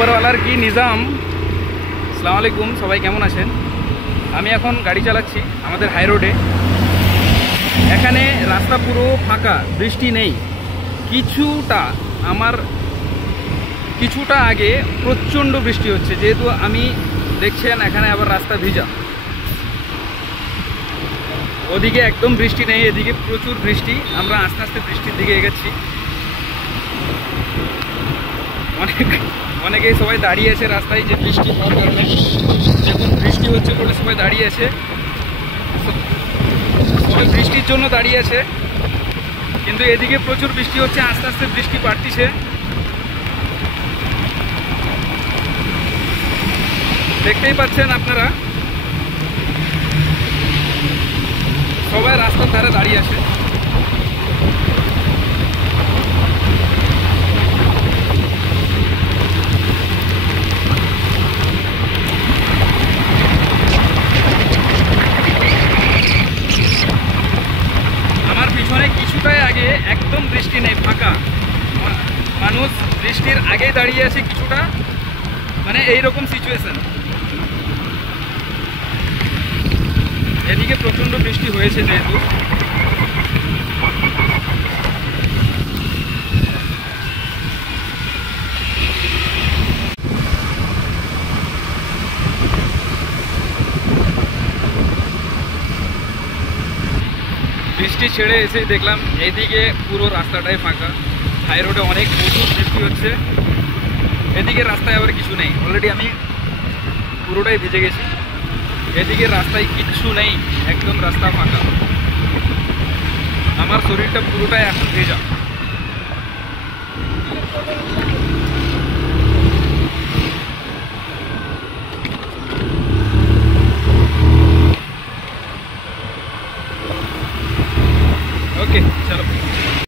উপরওয়ালার কি নিজাম। আসসালামু আলাইকুম, সবাই কেমন আছেন? আমি এখন গাড়ি চালাচ্ছি আমাদের হাই রোডে। এখানে রাস্তা পুরো ফাঁকা, বৃষ্টি নেই। কিছুটা আগে প্রচণ্ড বৃষ্টি হচ্ছে, যেহেতু আমি দেখছেন এখানে আবার রাস্তা ভিজা। ওদিকে একদম বৃষ্টি নেই, এদিকে প্রচুর বৃষ্টি। আমরা আস্তে আস্তে বৃষ্টির দিকে এগোচ্ছি। অনেকেই সবাই দাঁড়িয়ে আছে রাস্তায়, যে বৃষ্টি হওয়ার কারণে, যখন বৃষ্টি হচ্ছে বলে সবাই দাঁড়িয়ে আছে। সবাই বৃষ্টির জন্য দাঁড়িয়ে আছে, কিন্তু এদিকে প্রচুর বৃষ্টি হচ্ছে, আস্তে আস্তে বৃষ্টি বাড়তিছে। দেখতেই পাচ্ছেন আপনারা, সবাই রাস্তার ধারে দাঁড়িয়ে আছে। আমার পিছনে কিছুটাই আগে একদম বৃষ্টি নেই, ফাঁকা। মানুষ বৃষ্টির আগেই দাঁড়িয়ে আছে কিছুটা, মানে এইরকম সিচুয়েশন। এদিকে প্রচণ্ড বৃষ্টি হয়েছে, যেহেতু বৃষ্টি ছেড়ে এসেই দেখলাম এদিকে পুরো রাস্তাটাই ফাঁকা। হাই রোডে অনেক প্রচুর বৃষ্টি হচ্ছে। এদিকে রাস্তায় আবার কিছু নেই, অলরেডি আমি পুরোটাই ভিজে গেছি। এদিকে রাস্তায় কিচ্ছু নেই, একদম রাস্তা ফাঁকা। আমার শরীরটা পুরোটাই এখন ভেজা।